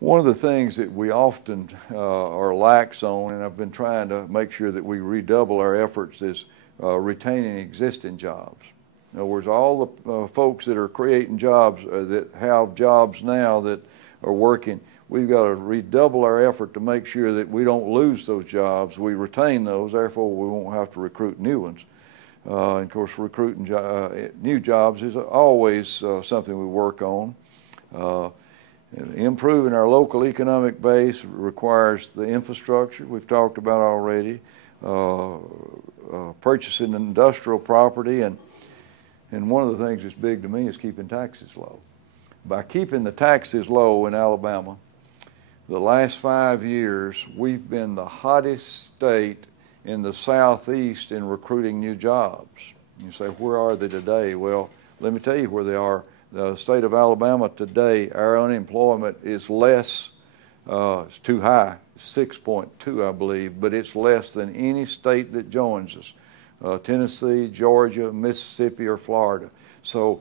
One of the things that we often are lax on, and I've been trying to make sure that we redouble our efforts, is retaining existing jobs. In other words, all the folks that are creating jobs, that have jobs now that are working, we've got to redouble our effort to make sure that we don't lose those jobs. We retain those, therefore we won't have to recruit new ones. And of course, recruiting new jobs is always something we work on. Improving our local economic base requires the infrastructure we've talked about already, purchasing industrial property, and one of the things that's big to me is keeping taxes low. By keeping the taxes low in Alabama, the last 5 years we've been the hottest state in the Southeast in recruiting new jobs. You say, where are they today? Well, let me tell you where they are. The state of Alabama today, our unemployment is less, it's too high, 6.2 I believe, but it's less than any state that joins us, Tennessee, Georgia, Mississippi, or Florida. So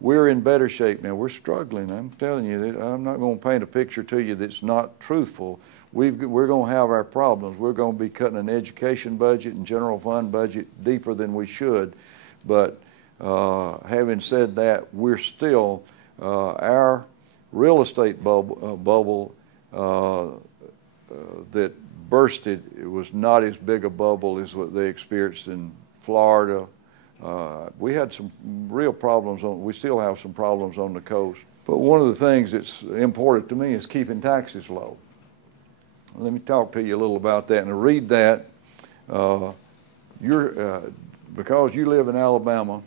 we're in better shape now. We're struggling. I'm telling you, that I'm not going to paint a picture to you that's not truthful. We're going to have our problems. We're going to be cutting an education budget and general fund budget deeper than we should, but having said that, we're still, our real estate bubble that bursted, it was not as big a bubble as what they experienced in Florida. We had some real problems we still have some problems on the coast. But one of the things that's important to me is keeping taxes low. Let me talk to you a little about that. And to read that, because you live in Alabama,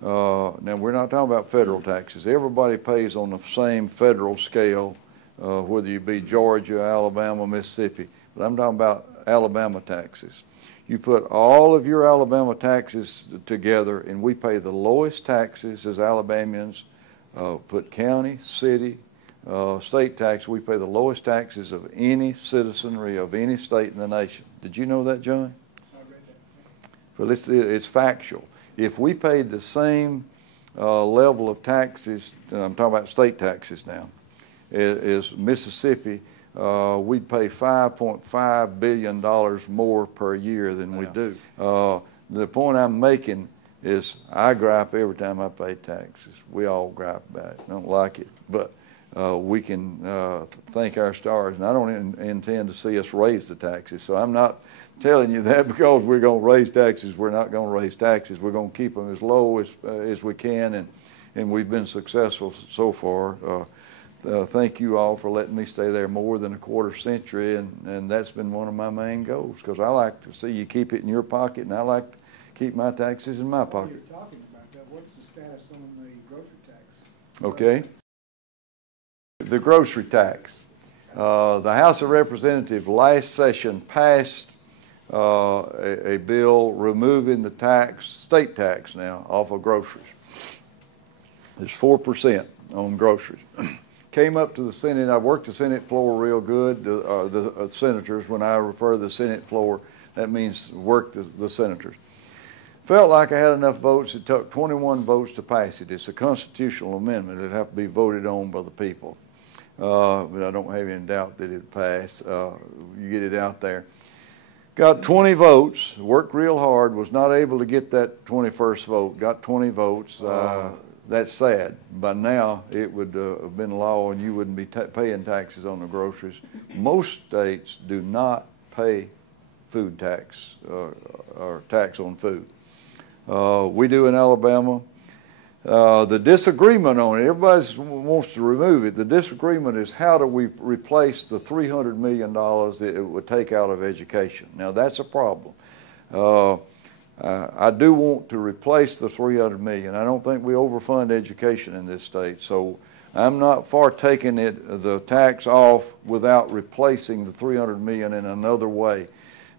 now we're not talking about federal taxes. Everybody pays on the same federal scale, whether you be Georgia, Alabama, Mississippi. But I'm talking about Alabama taxes. You put all of your Alabama taxes together, and we pay the lowest taxes as Alabamians. Put county, city, state tax, we pay the lowest taxes of any citizenry of any state in the nation. Did you know that, John? I read that. Well, it's factual. If we paid the same level of taxes, and I'm talking about state taxes now, as Mississippi, we'd pay $5.5 billion more per year than we do. The point I'm making is I gripe every time I pay taxes. We all gripe about it. Don't like it, but we can thank our stars, and I don't intend to see us raise the taxes. So I'm not telling you that because we're going to raise taxes. We're not going to raise taxes. We're going to keep them as low as we can, and we've been successful so far. Thank you all for letting me stay there more than a quarter century, and that's been one of my main goals, because I like to see you keep it in your pocket, and I like to keep my taxes in my pocket. You're talking about that. What's the status on the grocery tax? Okay. The grocery tax. The House of Representatives last session passed a bill removing the tax, state tax now, off of groceries. It's 4% on groceries. Came up to the Senate. I worked the Senate floor real good. The senators, when I refer to the Senate floor, that means work the senators. Felt like I had enough votes. It took 21 votes to pass it. It's a constitutional amendment. It'd have to be voted on by the people. But I don't have any doubt that it'd pass. You get it out there. Got 20 votes, worked real hard, was not able to get that 21st vote, got 20 votes. That's sad. By now, it would have been law and you wouldn't be paying taxes on the groceries. Most states do not pay food tax or tax on food. We do in Alabama. The disagreement on it, everybody wants to remove it. The disagreement is how do we replace the $300 million that it would take out of education. Now that's a problem. I do want to replace the $300 million. I don't think we overfund education in this state, so I'm not for taking the tax off without replacing the $300 million in another way.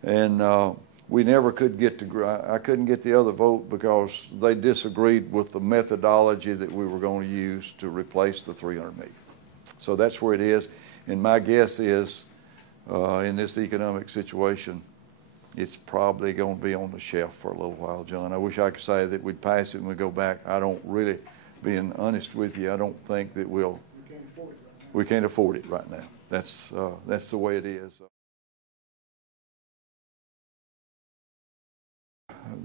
And we never could get I couldn't get the other vote because they disagreed with the methodology that we were going to use to replace the $300 million. So that's where it is. And my guess is, in this economic situation, it's probably going to be on the shelf for a little while, John. I wish I could say that we'd pass it and we'd go back. I don't really, being honest with you, I don't think that we'll. We can't afford it right we can't afford it right now. That's the way it is.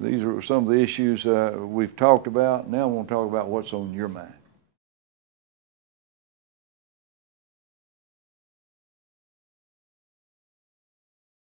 These are some of the issues we've talked about. Now I want to talk about what's on your mind.